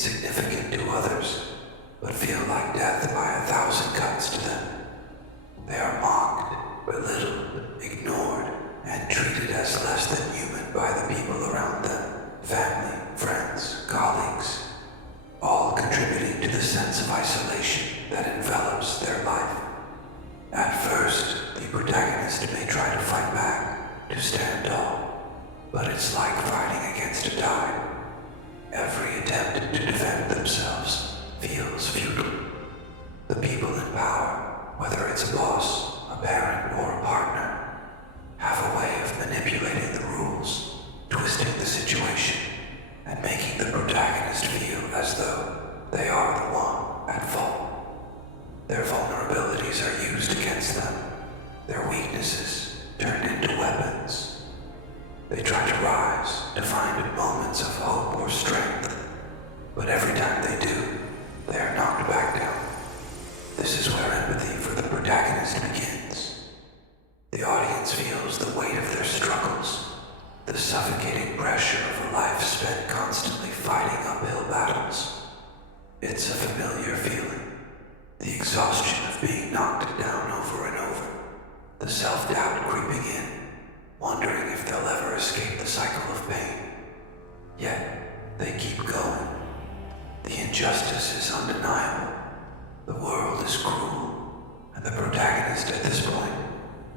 insignificant to others, but feel like death by 1,000 cuts to them. They are mocked, belittled, ignored, and treated as less than human by the people around them, family, friends, colleagues, all contributing to the sense of isolation that envelops their life. At first, the protagonist may try to fight back, to stand tall, but it's like fighting against a tide. Every attempt to defend themselves feels futile. The people in power, whether it's a boss, a parent, or a partner, have a way of manipulating the rules, twisting the situation, and making the protagonist feel as though they are the one at fault. Their vulnerabilities are used against them, their weaknesses turned into weapons. They try to rise, to find moments of hope or strength, but every time they do, they are knocked back down. This is where empathy for the protagonist begins. The audience feels the weight of their struggles, the suffocating pressure of a life spent constantly fighting uphill battles. It's a familiar feeling, the exhaustion of being knocked down over and over, the self-doubt creeping in, wondering if they'll ever escape the cycle of pain. Yet, they keep going. The injustice is undeniable. The world is cruel, and the protagonist at this point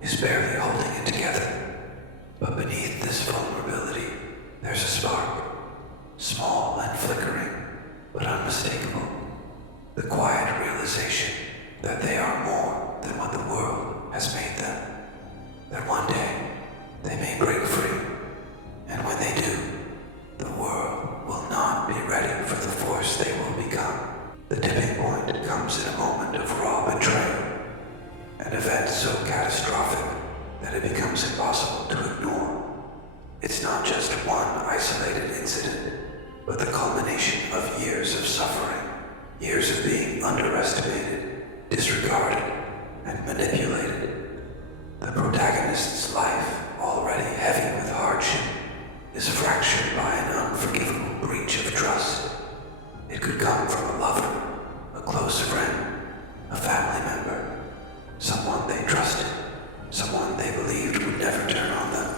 is barely holding it together. But beneath this vulnerability, there's a spark, small and flickering, but unmistakable. The quiet realization that they are more than what the world has made them. That one day, they may break free, and when they do, the world will not be ready for the force they will become. The tipping point comes in a moment of raw betrayal, an event so catastrophic that it becomes impossible to ignore. It's not just one isolated incident, but the culmination of years of suffering, years of being underestimated, disregarded, and manipulated. The protagonist's life, already heavy with hardship, is fractured by an unforgivable breach of trust. It could come from a lover, a close friend, a family member, someone they trusted, someone they believed would never turn on them.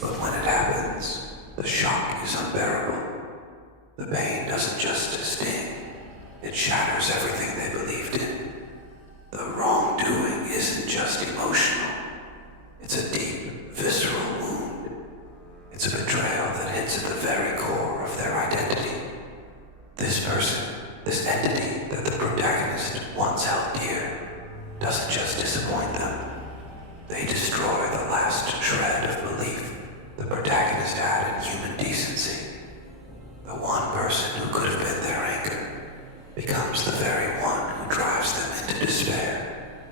But when it happens, the shock is unbearable. The pain doesn't just sting, it shatters everything they believed in. The wrongdoing isn't just emotional, it's a deep, visceral wound. It's a betrayal that hits at the very core of their identity. This person, this entity that the protagonist once held dear, doesn't just disappoint them. They destroy the last shred of belief the protagonist had in human decency. The one person who could have been their anchor becomes the very one who drives them into despair.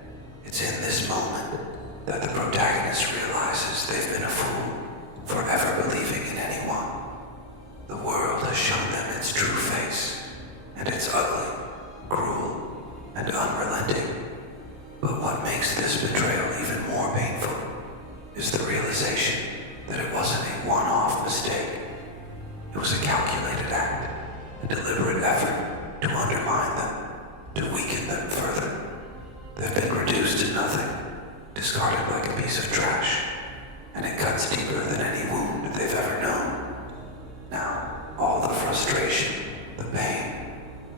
It's in this moment that the protagonist realizes they've been a fool for ever believing in anyone. The world has shown them its true face, and it's ugly, cruel, and unrelenting. But what makes this betrayal even more painful is the realization that it wasn't a one-off mistake. It was a calculated act, a deliberate effort to undermine them, to weaken them further. They've been reduced to nothing, discarded like a piece of trash, and it cuts deeper than any wound they've ever known. Now, all the frustration, the pain,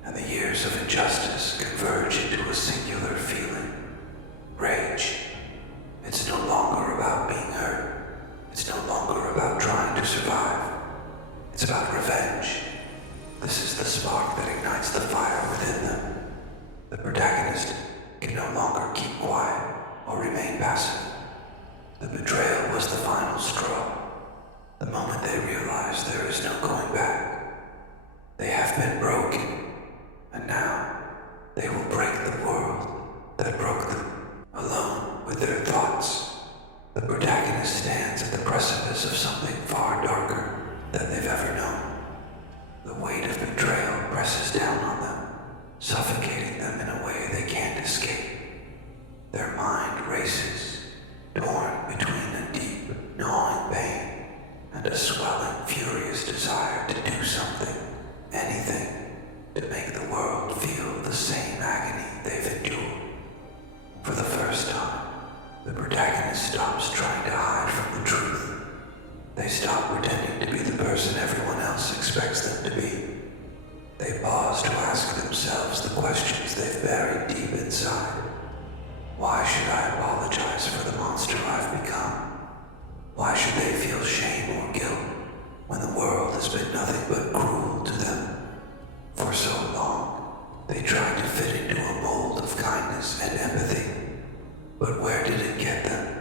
and the years of injustice converge into a singular feeling: rage. It's no longer about being hurt. It's no longer about trying to survive. It's about revenge. This is the spark that ignites the fire within them. The protagonist can no longer keep quiet or remain passive. The betrayal was the final straw. The moment they realize there is no going back. They have been broken, and now they will break the world that broke them, alone with their thoughts. The protagonist stands at the precipice of something far darker than they've ever known. The weight of betrayal presses down on them, suffocating them in a way they can't escape. Their mind races, torn between a deep, gnawing pain and a swelling, furious desire to do something, anything, They pause to ask themselves the questions they've buried deep inside. Why should I apologize for the monster I've become? Why should they feel shame or guilt when the world has been nothing but cruel to them? For so long, they tried to fit into a mold of kindness and empathy. But where did it get them?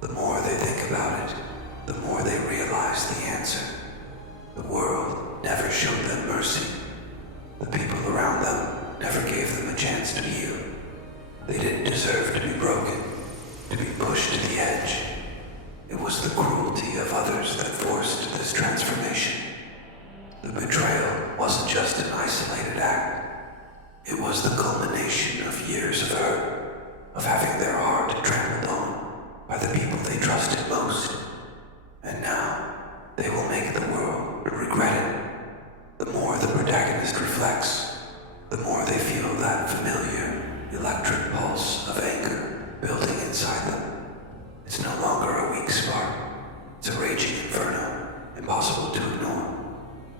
The more they think about it, the more they realize the answer. The world never showed them mercy. The people around them never gave them a chance to heal. They didn't deserve to be broken, to be pushed to the edge. It was the cruelty of others that forced this transformation. The betrayal wasn't just an isolated act. It was the culmination of years of hurt, of having their heart trampled on by the people they trusted most. And now, they will make the world regret it. The more the protagonist reflects, the more they feel that familiar, electric pulse of anger building inside them. It's no longer a weak spark. It's a raging inferno, impossible to ignore.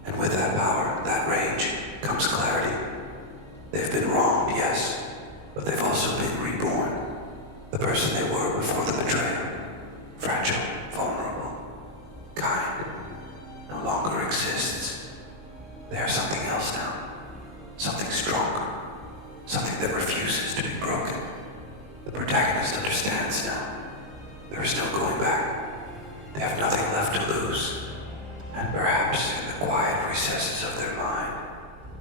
And with that power, that rage, comes clarity. They've been wronged, yes, but they've also been reborn. The person they were before the betrayal. Fragile, vulnerable, kind, no longer exists. They are something else now. Something stronger. Something that refuses to be broken. The protagonist understands now. There is no going back. They have nothing left to lose. And perhaps in the quiet recesses of their mind,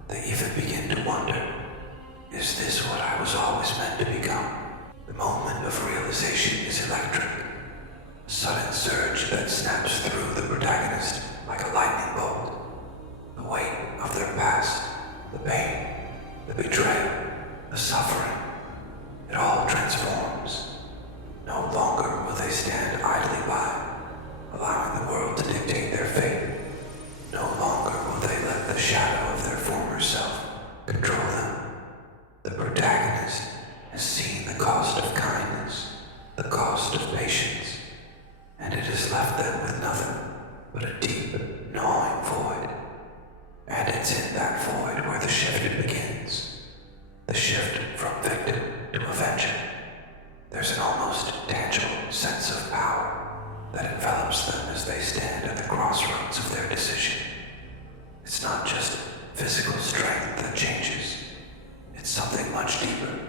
they even begin to wonder, is this what I was always meant to become? The moment of realization is electric. A sudden surge that snaps through the protagonist like a lightning bolt. The weight of their past, the pain, the betrayal, the suffering, it all transforms. No longer will they stand idly by, allowing the world to dictate their fate. No longer will they let the shadow of their former self control them. The protagonist has seen the cost of kindness, the cost of patience, and it has left them with nothing but a deep, gnawing void. And it's in that void where the shift begins. The shift from victim to avenger. There's an almost tangible sense of power that envelops them as they stand at the crossroads of their decision. It's not just physical strength that changes. It's something much deeper.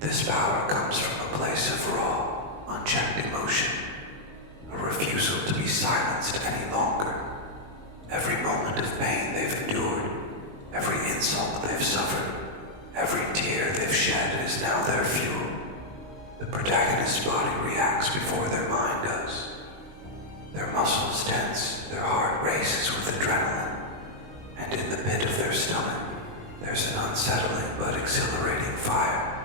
This power comes from a place of raw, unchecked emotion. A refusal to be silenced any longer. Every moment of pain they've endured, every insult they've suffered, every tear they've shed is now their fuel. The protagonist's body reacts before their mind does. Their muscles tense, their heart races with adrenaline, and in the pit of their stomach, there's an unsettling but exhilarating fire.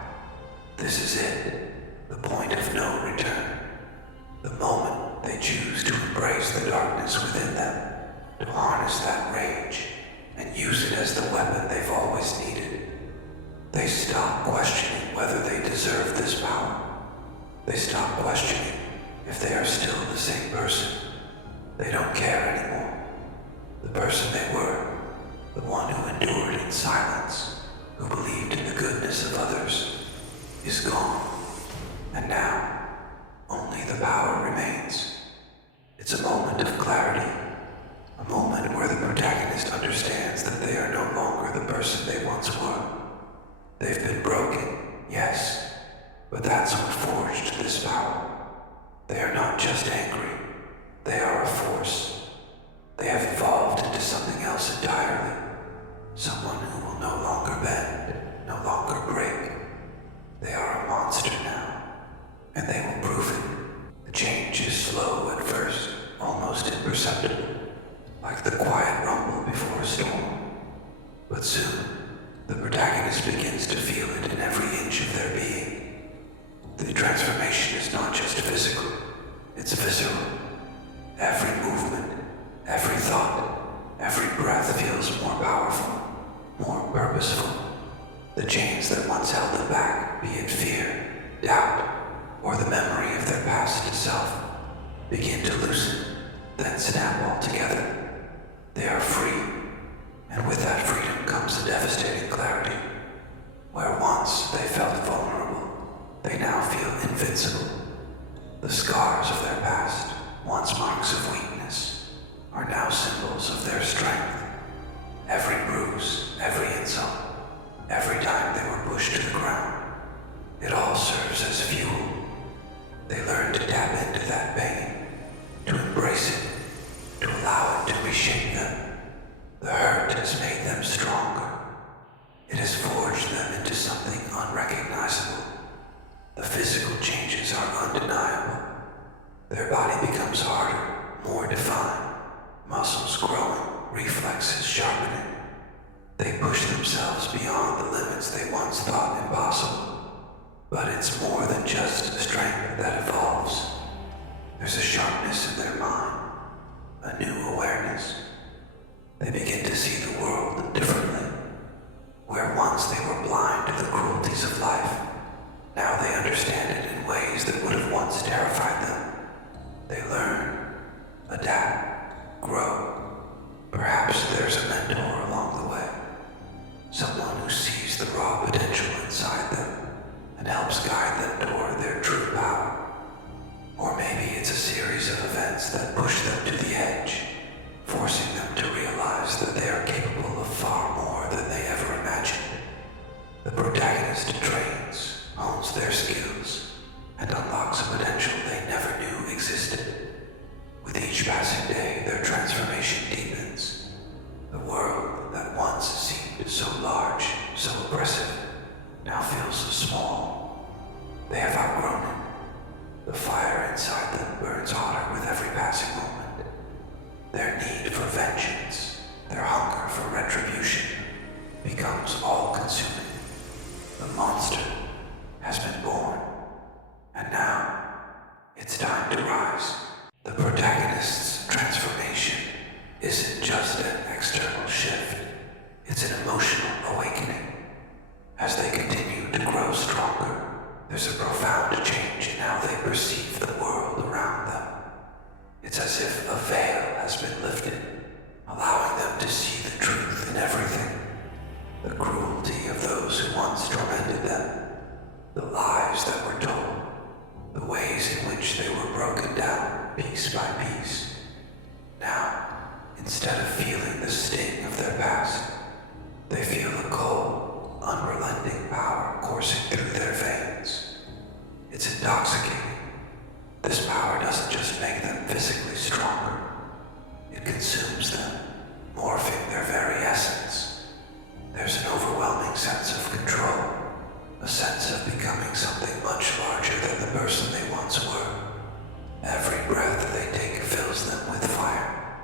This is it, the point of no return. The moment they choose to embrace the darkness within them, to harness that rage and use it as the weapon they've always needed. They stop questioning whether they deserve this power. They stop questioning if they are still the same person. They don't care anymore. The person they were, the one who endured in silence, who believed in the goodness of others, is gone. And now, only the power remains. It's a moment of clarity. A moment where the protagonist understands that they are no longer the person they once were. They've been broken, yes, but that's what forged this power. They are not just angry, they are a force. They have evolved into something else entirely. Someone who will no longer bend, no longer break. They are a monster now, and they will prove it. The change is slow at first, almost imperceptible. Like the quiet rumble before a storm. But soon, the protagonist begins to feel it in every inch of their being. The transformation is not just physical, it's visceral. Every movement, every thought, every breath feels more powerful, more purposeful. The chains that once held them back, be it fear, doubt, or the memory of their past self, begin to loosen, then snap all together. They are free, and with that freedom comes a devastating clarity. Where once they felt vulnerable, they now feel invincible. The scars of their past, once marks of weakness, are now symbols of their strength. Every bruise, every insult, every time they were pushed to the ground, it all serves as fuel. They learn to tap into that pain, to embrace it, to allow it to reshape them. The hurt has made them stronger. It has forged them into something unrecognizable. The physical changes are undeniable. Their body becomes harder, more defined, muscles growing, reflexes sharpening. They push themselves beyond the limits they once thought impossible. But it's more than just strength that evolves. There's a sharpness in their mind, a new awareness. They begin to see the world differently. Where once they were blind to the cruelties of life, now they understand it in ways that would have once terrified them. They learn, adapt, grow. Perhaps there's a mentor along the way. Someone who sees the raw potential inside them and helps guide them toward their true power. Or maybe it's a series of events that push them to the edge, forcing them to realize that they are capable of far more than they ever imagined. The protagonist trains, hones their skills, and unlocks a potential they never knew existed. With each passing day, their transformation deepens. The world that once seemed so large, so oppressive, now feels so small. They have outgrown it. The fire inside them burns hotter with every passing moment. Their need for vengeance, their hunger for retribution, becomes all-consuming. The monster has been born, and now it's time to rise. The protagonist's transformation isn't just an external shift, it's an emotional awakening. As they continue to grow stronger, there's a profound change in how they perceive the world around them. It's as if a veil has been lifted, allowing them to see the truth in everything. The cruelty of those who once tormented them, the lies that were told, the ways in which they were broken down piece by piece. Now, instead of feeling the sting of their past, they feel a cold, unrelenting power coursing through their veins. It's intoxicating. This power doesn't just make them physically stronger. It consumes them, morphing their very essence. There's an overwhelming sense of control, a sense of becoming something much larger than the person they once were. Every breath they take fills them with fire.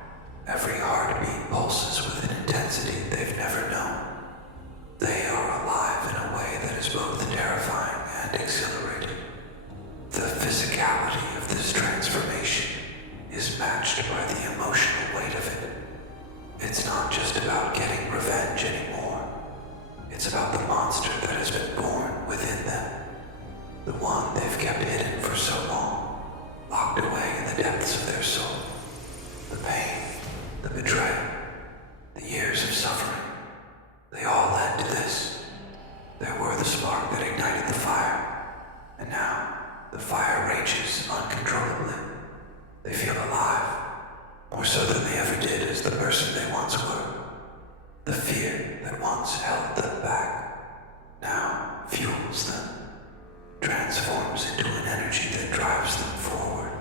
Every heartbeat pulses with an intensity they've never known. They are alive in a way that is both terrifying and exhilarating. The physicality of this transformation is matched by the emotional weight of it. It's not just about getting revenge anymore. It's about the monster that has been born within them. The one they've kept hidden for so long, locked away in the depths of their soul. The pain, the betrayal, the years of suffering, they all led to this. They were the spark that ignited the fire, and now the fire rages uncontrollably. They feel alive, more so than they ever did as the person they once were. The fear that once held them back now fuels them, transforms into an energy that drives them forward.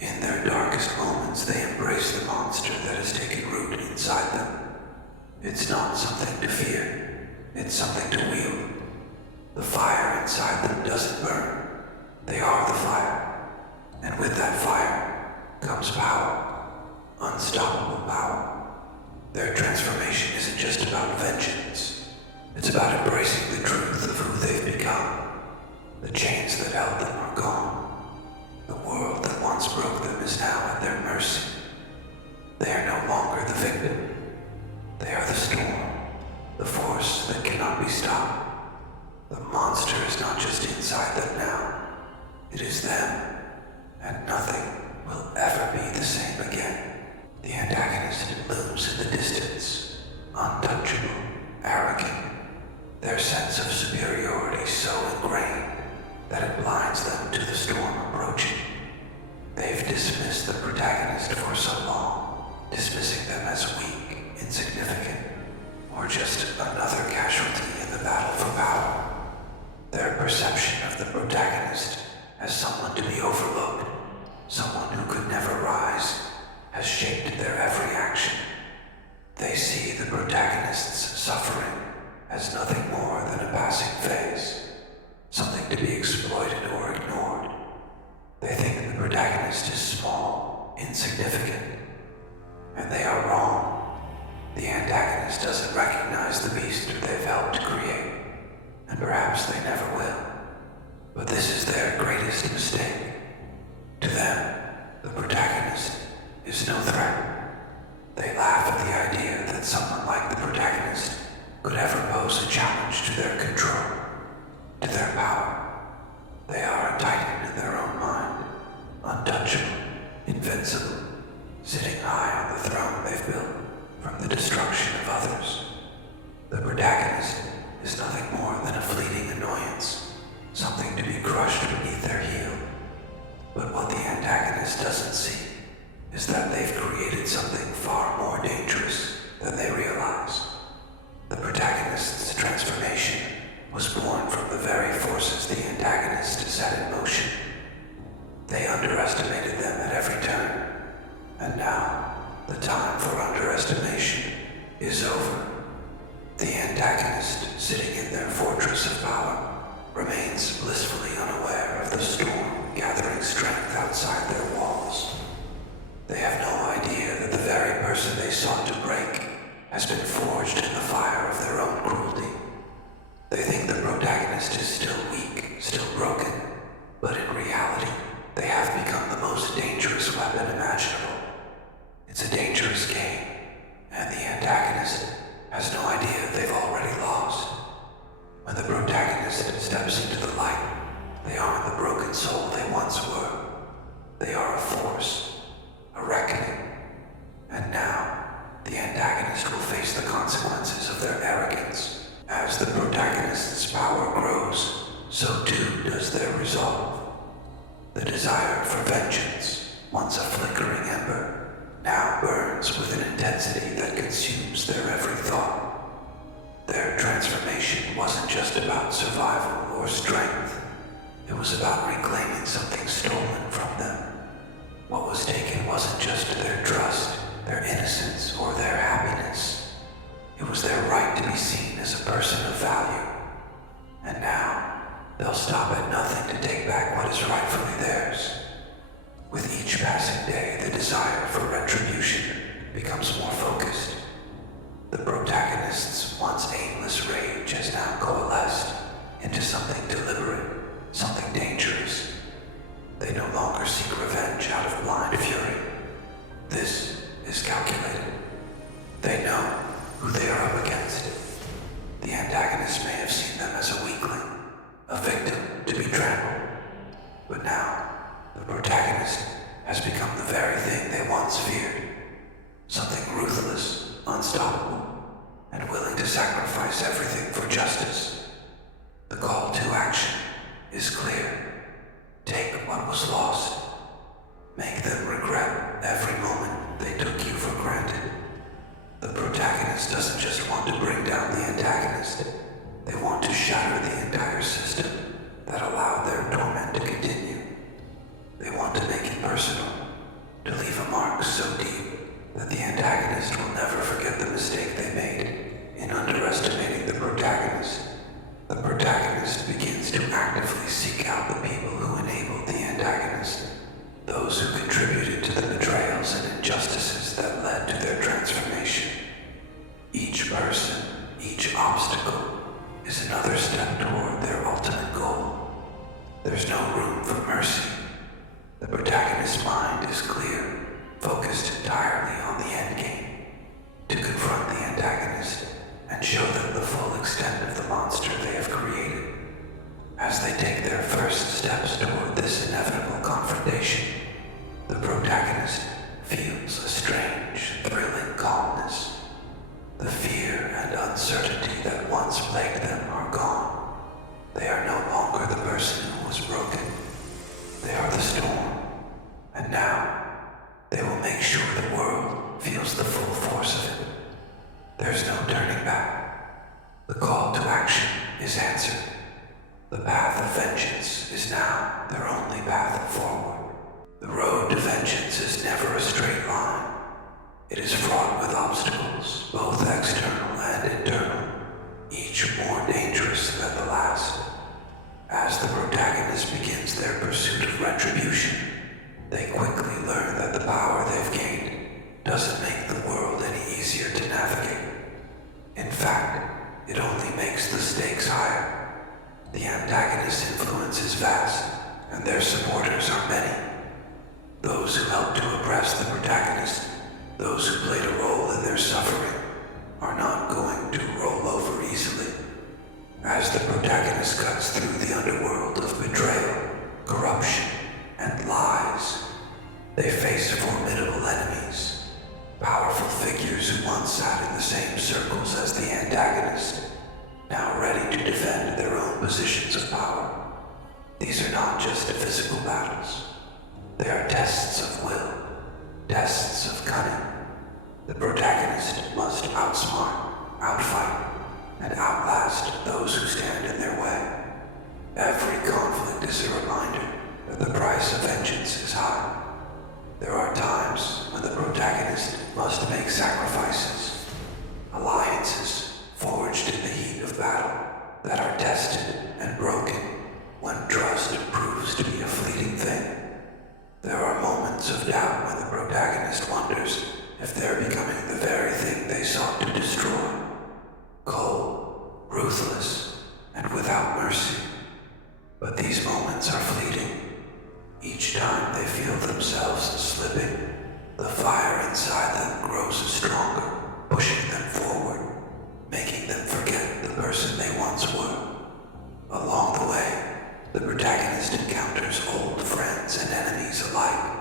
In their darkest moments, they embrace the monster that has taken root inside them. It's not something to fear, it's something to wield. The fire inside them doesn't burn. They are the fire. And with that fire comes power, unstoppable power. Their transformation isn't just about vengeance. It's about embracing the truth of who they've become. The chains that held them are gone. The world that once broke them is now at their mercy. They are no longer the victim. They are the storm, the force that cannot be stopped. The monster is not just inside them now. It is them, and nothing will ever be the same again. The antagonist looms in the distance, untouchable, that it blinds them to the storm approaching. They've dismissed the protagonist for so long, dismissing them as weak, insignificant, or just another casualty in the battle for power. Their perception of the protagonist as someone to be overlooked, someone who could never rise, has shaped their every action. They see the protagonist's suffering as nothing more than a passing phase, something to be exploited or ignored. They think the protagonist is small, insignificant, and they are wrong. The antagonist doesn't recognize the beast they've helped create, and perhaps they never will. But this is their greatest mistake. To them, the protagonist is no threat. They laugh at the idea that someone like the protagonist could ever pose a challenge to their control, to their power. They are a titan in their own mind, untouchable, invincible, sitting high on the throne they've built from the destruction of others. The protagonist is nothing more than a fleeting annoyance, something to be crushed beneath their heel. But what the antagonist doesn't see is that they've created something far more dangerous than they realize. The protagonist's transformation was born from the very forces the antagonist set in motion. They underestimated them at every turn, and now the time for underestimation is over. The antagonist, sitting in their fortress of power, remains blissfully unaware of the storm gathering strength outside their walls. They have no idea that the very person they sought to break has been forged in the fire of their own cruelty. They think the protagonist is still weak, still broken, but in reality, they have become the most dangerous weapon imaginable. It's a dangerous game, and the antagonist has no idea they've already lost. When the protagonist steps into the light, they aren't the broken soul they once were. They are a force, a reckoning, and now the antagonist will face the consequences of their arrogance. As the protagonist's power grows, so too does their resolve. The desire for vengeance, once a flickering ember, now burns with an intensity that consumes their every thought. Their transformation wasn't just about survival or strength. It was about reclaiming something stolen from them. What was taken wasn't just their trust, their innocence, or their happiness. It was their right to be seen as a person of value. And now, they'll stop at nothing to take back what is rightfully theirs. With each passing day, the desire for retribution becomes more focused. The protagonist's once aimless rage has now coalesced into something deliberate, something dangerous. They no longer seek revenge out of blind fury. This is calculated. They know who they are up against. The antagonist may have seen them as a weakling, a victim to be trampled. But now, the protagonist has become the very thing they once feared. Something ruthless, unstoppable, and willing to sacrifice everything for justice. The call to action is clear. Take what was lost. Make them regret every moment they took you for granted. The protagonist doesn't just want to bring down the antagonist. They want to shatter the entire system that allowed their torment to continue. They want to make it personal, to leave a mark so deep that the antagonist will never forget the mistake they made in underestimating the protagonist. The protagonist begins to actively seek out the people who enabled the antagonist, those who contributed to the betrayals and injustices that led to their transformation. Each person, each obstacle, is another step toward their ultimate goal. There's no room for mercy. The protagonist's mind is clear, focused entirely on the endgame, to confront the antagonist and show them the full extent of the monster they have created. As they take their first steps toward this inevitable confrontation, the protagonist feels a strange, thrilling calmness. The fear and uncertainty that once plagued them are gone. They are no longer the person who was was broken. They are the storm, and now they will make sure the world feels the full force of it. There's no turning back. The call to action is answered. The path of vengeance is now their only path forward. The road to vengeance is never a straight line. It is fraught with obstacles, both external and internal, each more dangerous than the last. As the protagonist begins their pursuit of retribution, they quickly learn that the power they've gained doesn't make the world any easier to navigate. In fact, it only makes the stakes higher. The antagonist's influence is vast, and their supporters are many. Those who help to oppress the protagonist, those who played a role in their suffering, are not going to roll over easily. As the protagonist cuts through the underworld of betrayal, corruption, and lies, they face formidable enemies, powerful figures who once sat in the same circles as the antagonist, now ready to defend their own positions of power. These are not just physical battles. They are tests of will, tests of cunning. The protagonist must outsmart, outfight, and outlast those who stand in their way. Every conflict is a reminder that the price of vengeance is high. There are times when the protagonist must make sacrifices, alliances forged in the heat of battle that are tested and broken when trust proves to be a fleeting thing. There are moments of doubt when the protagonist wonders if they're becoming the very thing they sought to destroy. Cold, ruthless, and without mercy. But these moments are fleeting. Each time they feel themselves slipping, the fire inside them grows stronger, pushing them forward, making them forget the person they once were. Along the way, the protagonist encounters old friends and enemies alike.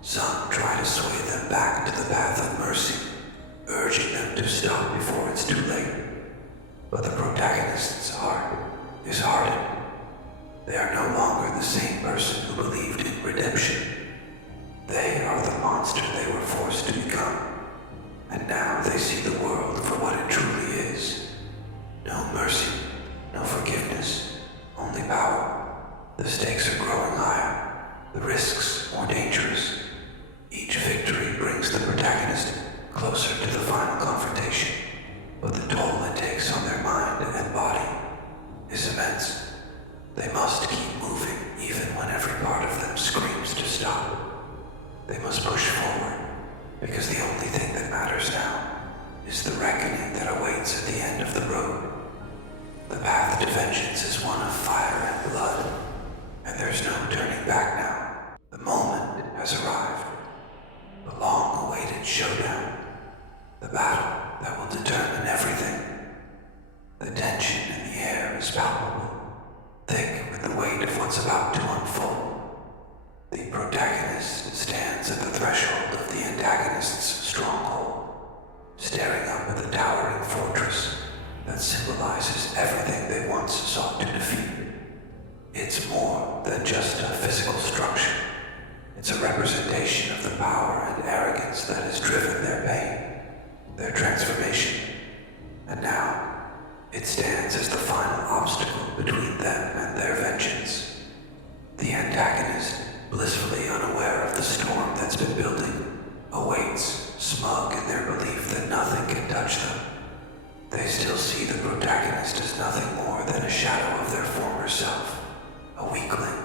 Some try to sway them back to the path of mercy, urging them to stop before it's too late. But the protagonist's heart is hardened. They are no longer the same person who believed in redemption. They are the monster they were forced to become. And now they see the world for what it truly is. No mercy, no forgiveness, only power. The stakes are growing higher, the risks more dangerous. Each victory brings the protagonist closer to the final confrontation, but the toll it takes on their mind and body is immense. They must keep moving even when every part of them screams to stop. They must push forward, because the only thing that matters now is the reckoning that awaits at the end of the road. The path to vengeance is one of fire and blood, and there's no turning back now. The moment has arrived. The long-awaited showdown. The battle that will determine everything. The tension in the air is palpable, thick with the weight of what's about to unfold. The protagonist stands at the threshold of the antagonist's stronghold, staring up at the towering fortress that symbolizes everything they once sought to defeat. It's more than just a physical structure. It's a representation of the power and arrogance that has driven their pain, their transformation, and now it stands as the final obstacle between them and their vengeance. The antagonist, blissfully unaware of the storm that's been building, awaits, smug in their belief that nothing can touch them. They still see the protagonist as nothing more than a shadow of their former self, a weakling,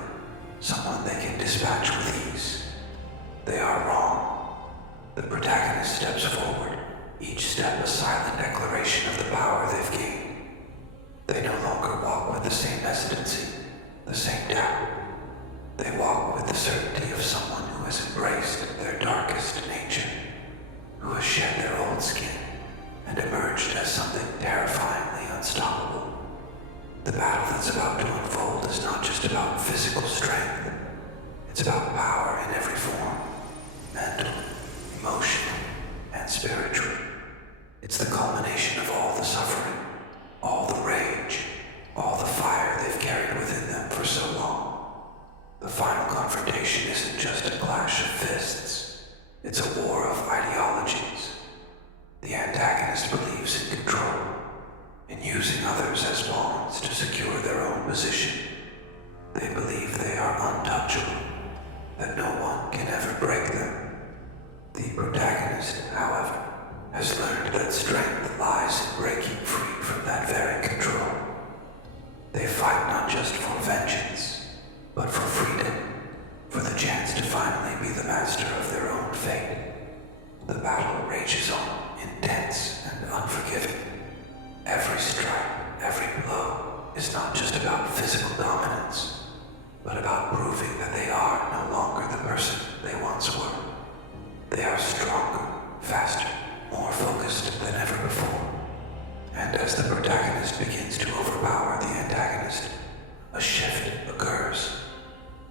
someone they can dispatch with ease. They are wrong. The protagonist steps forward, each step a silent declaration of the power they've gained. They no longer walk with the same hesitancy, the same doubt. They walk with the certainty of someone who has embraced their darkest nature, who has shed their old skin and emerged as something terrifyingly unstoppable. The battle that's about to unfold is not just about physical strength. It's about power in every form, mental, emotional, and spiritual. It's the culmination of all the suffering, all the rage, all the fire they've carried within them for so long. over their own position. They believe they are untouchable, that no one can ever break them. The protagonist, however, has learned that strength lies in breaking free from that very control. They fight not just for vengeance, but for freedom, for the chance to finally be the master of their own fate. The battle rages on, intense and unforgiving. Every strike, every blow is not just about physical dominance, but about proving that they are no longer the person they once were. They are stronger, faster, more focused than ever before. And as the protagonist begins to overpower the antagonist, a shift occurs.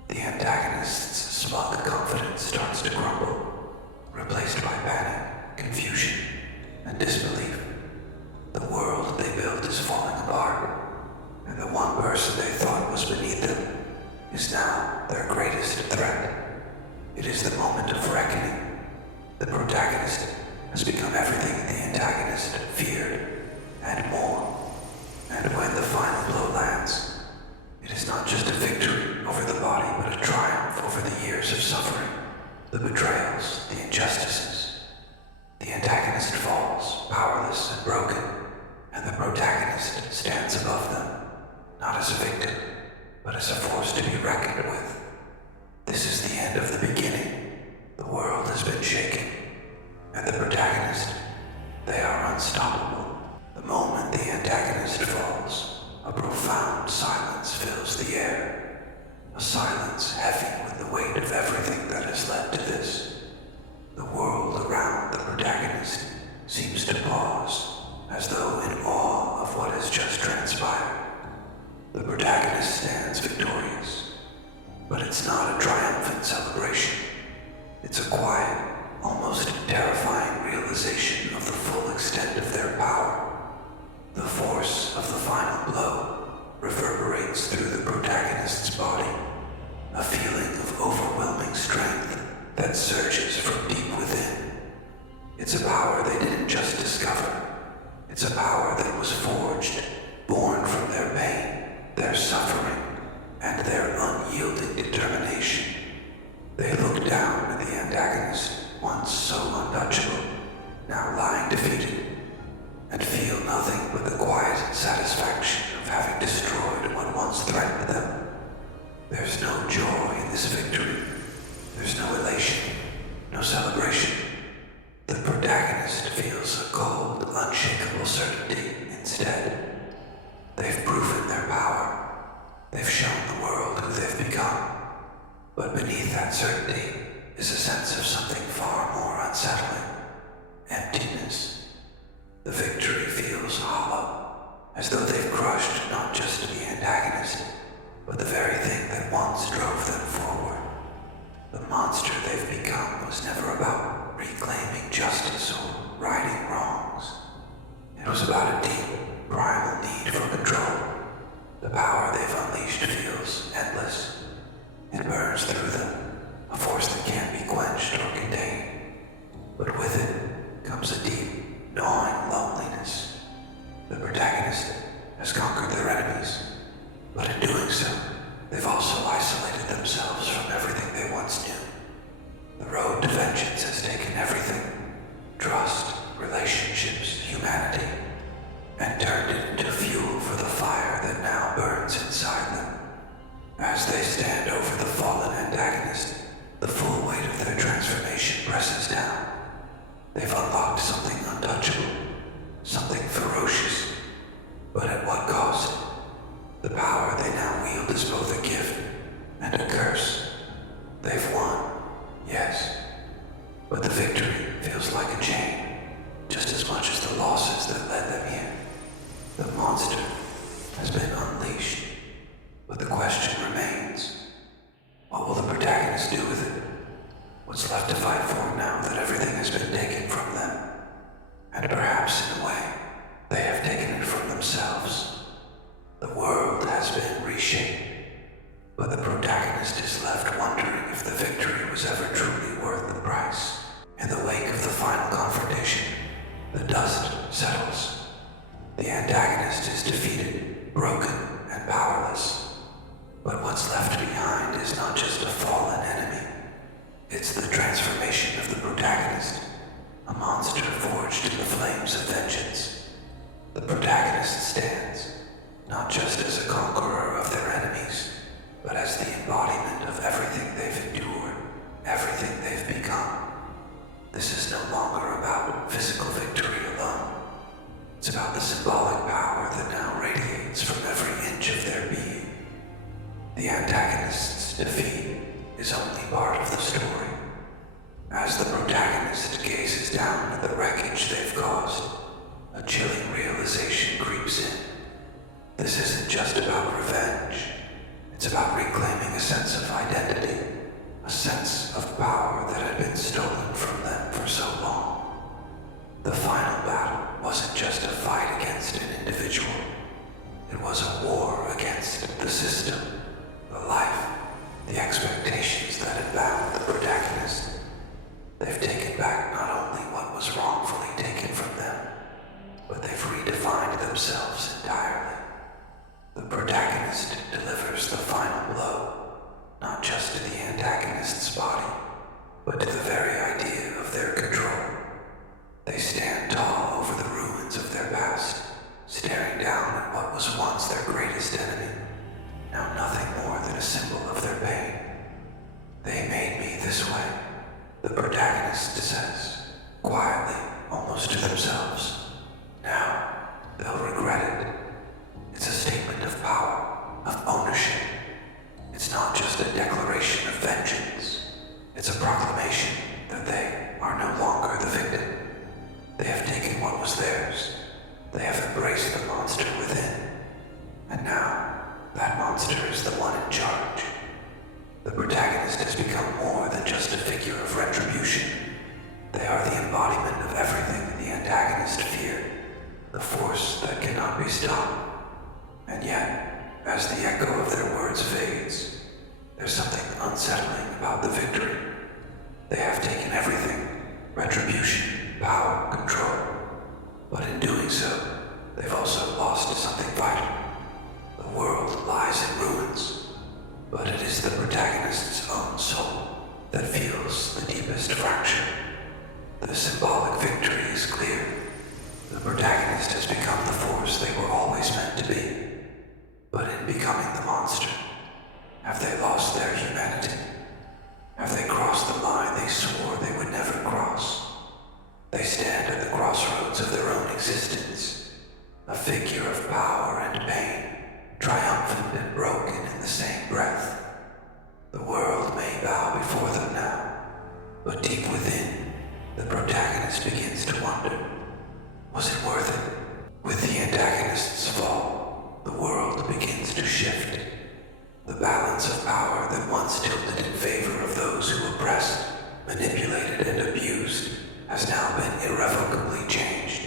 The antagonist's smug confidence starts to crumble, replaced by panic, confusion, and disbelief. The world they built is falling apart, and the one person they thought was beneath them is now their greatest threat. It is the moment of reckoning. The protagonist has become everything the antagonist feared, and more. And when the final blow lands, it is not just a victory over the body, but a triumph over the years of suffering, the betrayals, the injustices. The antagonist falls, powerless and broken, and the protagonist stands above them, not as a victim, but as a force to be reckoned with. This is the end of the beginning. The world has been shaken, and the protagonist, they are unstoppable. The moment the antagonist falls, a profound silence fills the air, a silence heavy with the weight of everything that has led to this. The world around the protagonist seems to pause, as though in awe of what has just transpired. The protagonist stands victorious, but it's not a triumphant celebration. It's a quiet, almost terrifying realization of the full extent of their power. The force of the final blow reverberates through the protagonist's body, a feeling of overwhelming strength that surges from deep within. It's a power they didn't just discover. It's a power that was forged, born from their pain, their suffering, and their unyielding determination. They look down at the antagonist, once so untouchable, now lying defeated, and feel nothing but the quiet satisfaction of having destroyed what once threatened them. There's no joy in this victory. There's no elation, no celebration. The protagonist feels a cold, unshakable certainty instead. They've proven their power. They've shown the world who they've become. But beneath that certainty is a sense of something far more unsettling. Emptiness. The victory feels hollow, as though they've crushed not just the antagonist, but the very thing that once drove them forward. The monster they've become was never about reclaiming justice or righting wrongs. It was about a deep, primal need for control. The power they've unleashed feels endless. It burns through them, a force that can't be quenched or contained. But with it comes a deep, gnawing loneliness. The protagonist has conquered their enemies, but in doing so, they've also isolated themselves from everything they once knew. The road to vengeance has taken everything, trust, relationships, humanity, and turned it into fuel for the fire that now burns inside them. As they stand over the fallen antagonist, the full weight of their transformation presses down. They've unlocked something untouchable, something ferocious. But at what cost? The power they now wield is both a gift and a curse. They've won, yes, but the victory feels like a chain, just as much as the losses that led them here. The monster has been unleashed, but the question remains, what will the protagonist do with it? What's left to fight for now that everything has been taken from them? And perhaps, in a way, they have taken it from themselves. The world has been reshaped, but the protagonist is left wondering if the victory was ever truly worth the price. In the wake of the final confrontation, the dust settles. The antagonist is defeated, broken, and and powerless. But what's left behind is not just a fallen enemy. It's the transformation of the protagonist, a monster forged in the flames of vengeance. The protagonist stands, not just as a conqueror of their enemies, but as the embodiment of everything they've endured, everything they've become. This is no longer about physical victory alone. It's about the symbolic power that now radiates from every inch of their being. The antagonist's defeat is only part of the story. As the protagonist gazes down at the wreckage they've caused, a chilling realization creeps in. This isn't just about revenge. It's about reclaiming a sense of identity, a sense of power that had been stolen from them for so long. The final battle wasn't just a fight against an individual. It was a war against the system, the life, the expectations that had bound the protagonist. They've taken back not only what was wrongfully taken from them, but they've redefined themselves entirely. The protagonist delivers the final blow, not just to the antagonist's body, but to the very idea of their control. They stand tall over the ruins of their past, staring down at what was once their greatest enemy, now nothing more than a symbol of their pain. They made me this way, the protagonist says, quietly, almost to themselves. Now, they'll regret it. It's a statement of power, of ownership. It's not just a declaration of vengeance. It's a proclamation that they are no longer the victim. They have taken what was theirs. They have embraced the monster within. And now, that monster is the one in charge. The protagonist has become more than just a figure of retribution. They are the embodiment of everything the antagonist feared, the force that cannot be stopped. And yet, as the echo of their words fades, there's something unsettling about the victory. They have taken everything, retribution, power, control. But in doing so, they've also lost something vital. The world lies in ruins, but it is the protagonist's own soul that feels the deepest fracture. The symbolic victory is clear. The protagonist has become the force they were always meant to be. But in becoming the monster, have they lost their humanity? Have they crossed the line they swore they would never cross? They stand at the crossroads of their own existence, a figure of power and pain, triumphant and broken in the same breath. The world may bow before them now, but deep within, the protagonist begins to wonder, was it worth it? With the antagonist's fall, the world begins to shift. The balance of power that once tilted in favor of those who oppressed, manipulated, and abused has now been irrevocably changed.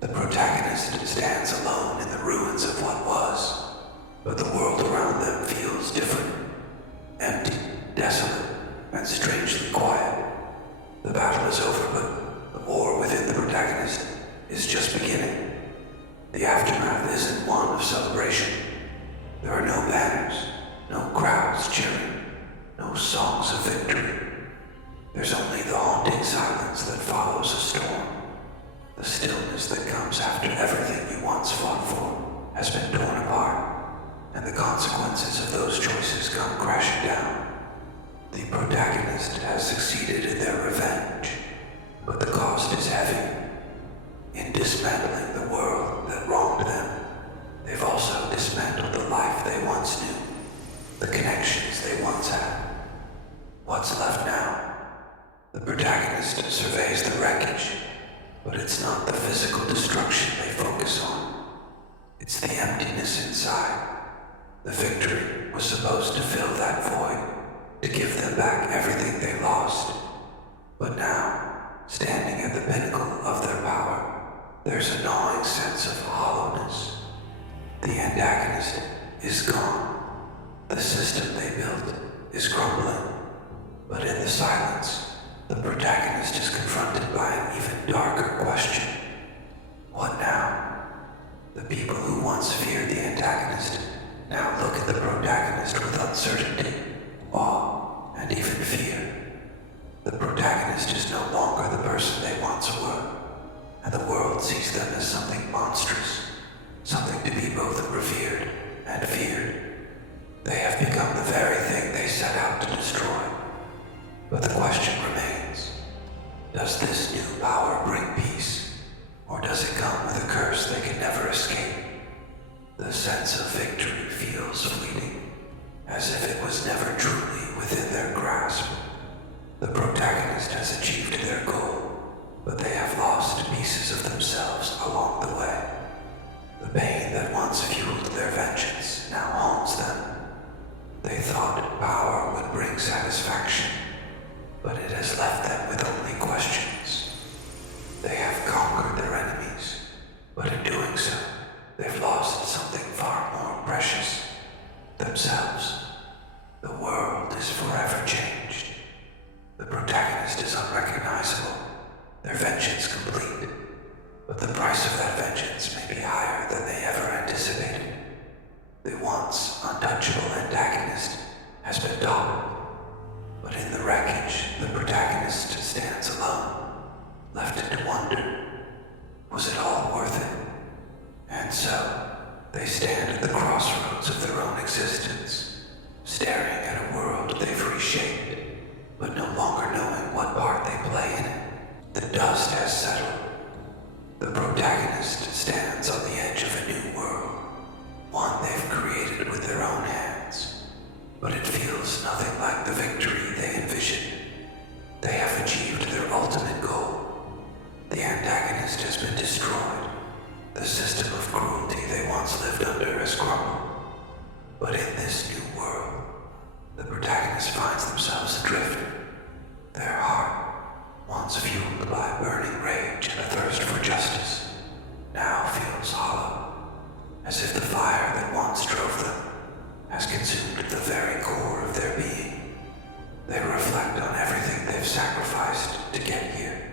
The protagonist stands alone in the ruins of what was, but the world around them feels different, empty, desolate, and strangely quiet. The battle is over, but the war within the protagonist is just beginning. The aftermath isn't one of celebration. There are no banners, no crowds cheering, no songs of victory. There's only the haunting silence that follows a storm, the stillness that comes after everything you once fought for has been torn apart, and the consequences of those choices come crashing down. The protagonist has succeeded in their revenge, but the cost is heavy. In dismantling the world that wronged them, they've also dismantled the life they once knew, the connections they once had. What's left now? The protagonist surveys the wreckage, but it's not the physical destruction they focus on. It's the emptiness inside. The victory was supposed to fill that void, to give them back everything they lost. But now, standing at the pinnacle of their power, there's a gnawing sense of hollowness. The antagonist is gone. The system they built is crumbling. But in the silence, the protagonist is confronted by an even darker question. What now? The people who once feared the antagonist protagonist with uncertainty, awe, and even fear. The protagonist is no longer the person they once were, and the world sees them as something monstrous, something to be both revered and feared. They have become the very thing they set out to destroy. But the question remains, does this new power bring peace, or does it come with a curse they can never escape? The sense of victory feels fleeting, as if it was never truly within their grasp. The protagonist has achieved their goal, but they have lost pieces of themselves along the way. The pain that once fueled their vengeance now haunts them. They thought power would bring satisfaction, but it has left them with only questions. They have conquered their enemies, but in doing so, they've lost something far more precious, themselves. The world is forever changed. The protagonist is unrecognizable, their vengeance complete, but the price of that vengeance may be higher than they ever anticipated. The once untouchable antagonist has been toppled, but in the wreckage, the protagonist stands alone, left to wonder, was it all worth it? And so, they stand at the crossroads of their own existence, staring at a world they've reshaped, but no longer knowing what part they play in it. The dust has settled. The protagonist stands on the edge of a new world, one they've created with their own hands, but it feels nothing like the victory they envisioned. They have achieved their ultimate goal. The antagonist has been destroyed. The system of cruelty they once lived under has crumbled. But in this new world, the protagonist finds themselves adrift. Their heart, once fueled by burning rage and a thirst for justice, now feels hollow, as if the fire that once drove them has consumed the very core of their being. They reflect on everything they've sacrificed to get here,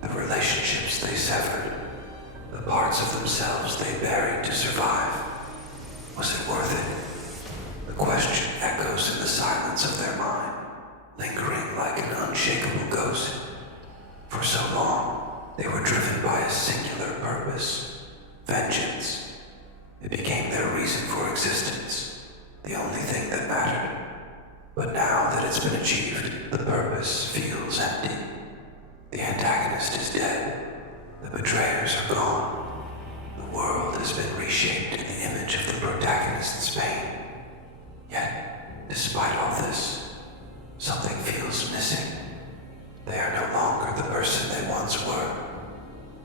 the relationships they severed, the parts of themselves they buried to survive. Was it worth it? The question echoes in the silence of their mind, lingering like an unshakable ghost. For so long, they were driven by a singular purpose, vengeance. It became their reason for existence, the only thing that mattered. But now that it's been achieved, the purpose feels empty. The antagonist is dead. The betrayers are gone. The world has been reshaped in the image of the protagonist's pain. Yet, despite all this, something feels missing. They are no longer the person they once were.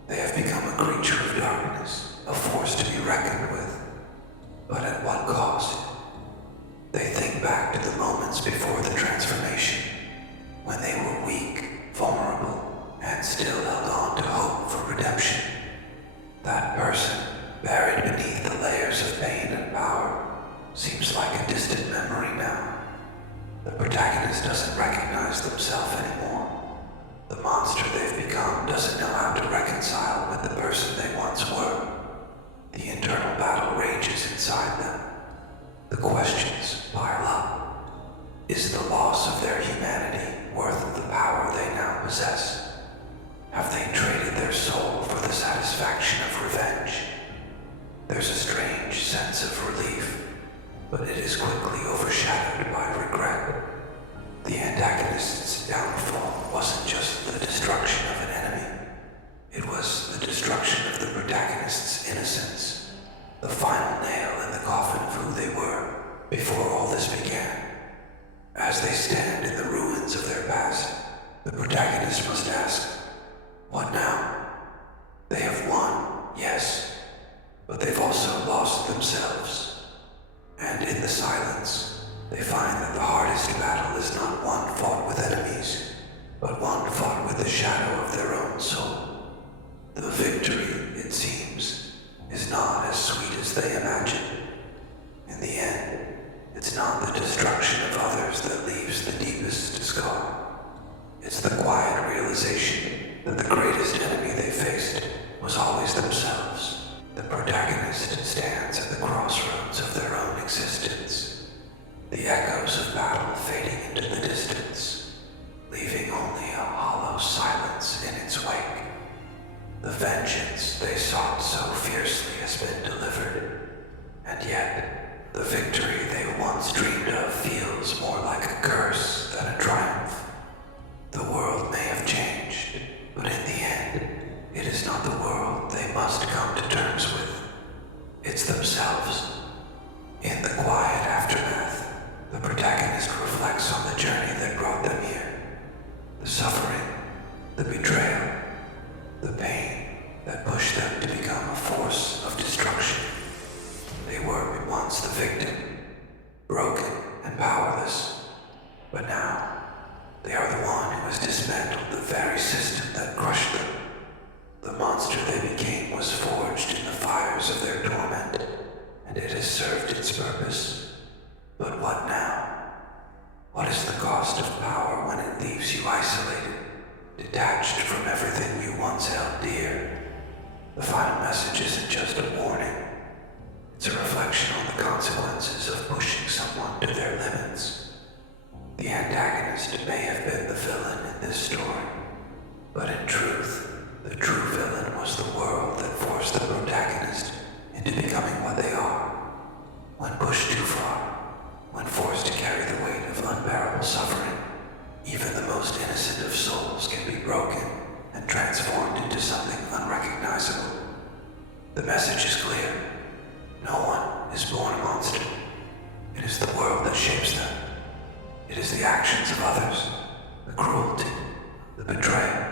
They have become a creature of darkness, a force to be reckoned with. But at what cost? They think back to the moments before the transformation, when they were weak, vulnerable, and still held on to hope for redemption. That person, buried beneath the layers of pain and power, seems like a distant memory now. The protagonist doesn't recognize themselves anymore. The monster they've become doesn't know how to reconcile with the person they once were. The internal battle rages inside them. The questions pile up. Is the loss of their humanity worth the power they now possess? Have they traded their soul for the satisfaction of revenge? There's a strange sense of relief, but it is quickly overshadowed by regret. The antagonist's downfall wasn't just the destruction of an enemy. It was the destruction of the protagonist's innocence, the final nail in the coffin of who they were before all this began. As they stand in the ruins of their past, the protagonist must ask, what now? They have won, yes, but they've also lost themselves. And in the silence, they find that the hardest battle is not one fought with enemies, but one fought with the shadow of their own soul. The victory, it seems, is not as sweet as they imagined. In the end, it's not the destruction of others that leaves the deepest scar. It's the quiet realization that the greatest enemy they faced was always themselves. The protagonist stands at the crossroads of their own existence, the echoes of battle fading into the distance, leaving only a hollow silence in its wake. The vengeance they sought so fiercely has been delivered, and yet the victory they once dreamed of feels more like a curse than a triumph. The world may have changed, but in the end, it is not the world they must come to terms with. It's themselves. In the quiet aftermath, the protagonist reflects on the journey that brought them here. The suffering, the betrayal, the pain that pushed them to become a force of destruction. They were once the victim, broken and powerless, but now they are the one who has dismantled the very system that crushed them. The monster they became was forged in the fires of their torment, and it has served its purpose. But what now? What is the cost of power when it leaves you isolated, detached from everything you once held dear? The final message isn't just a warning. It's a reflection on the consequences of pushing someone to their limits. The antagonist may have been the villain in this story, but in truth, the true villain was the world that forced the protagonist into becoming what they are. When pushed too far, when forced to carry the weight of unbearable suffering, even the most innocent of souls can be broken and transformed into something unrecognizable. The message is clear. No one is born a monster. It is the world that shapes them. It is the actions of others, the cruelty, the betrayal,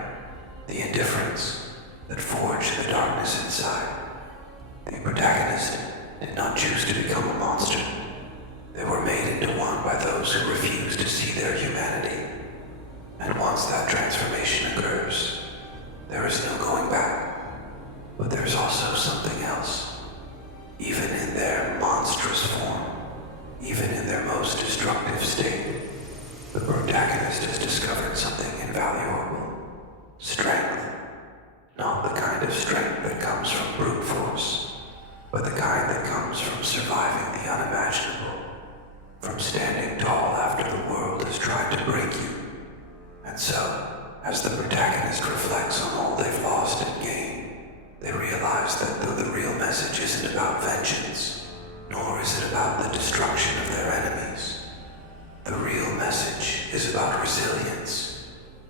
the indifference that forge the darkness inside. The protagonist did not choose to become a monster. They were made into one by those who refuse to see their humanity. And once that transformation occurs, there is no going back. But there's also something else. Even in their monstrous form, even in their most destructive state, the protagonist has discovered something invaluable. Strength. Not the kind of strength that comes from brute force, but the kind that comes from surviving the unimaginable, from standing tall after the world has tried to break you. And so, as the protagonist reflects on all they've lost and gained, they realize that though the real message isn't about vengeance, nor is it about the destruction of their enemies, the real message is about resilience,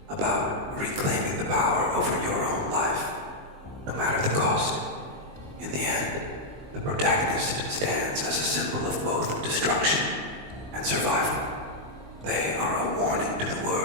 about reclaiming the power over your own life, no matter the cost. In the end, the protagonist stands as a symbol of both destruction and survival. They are a warning to the world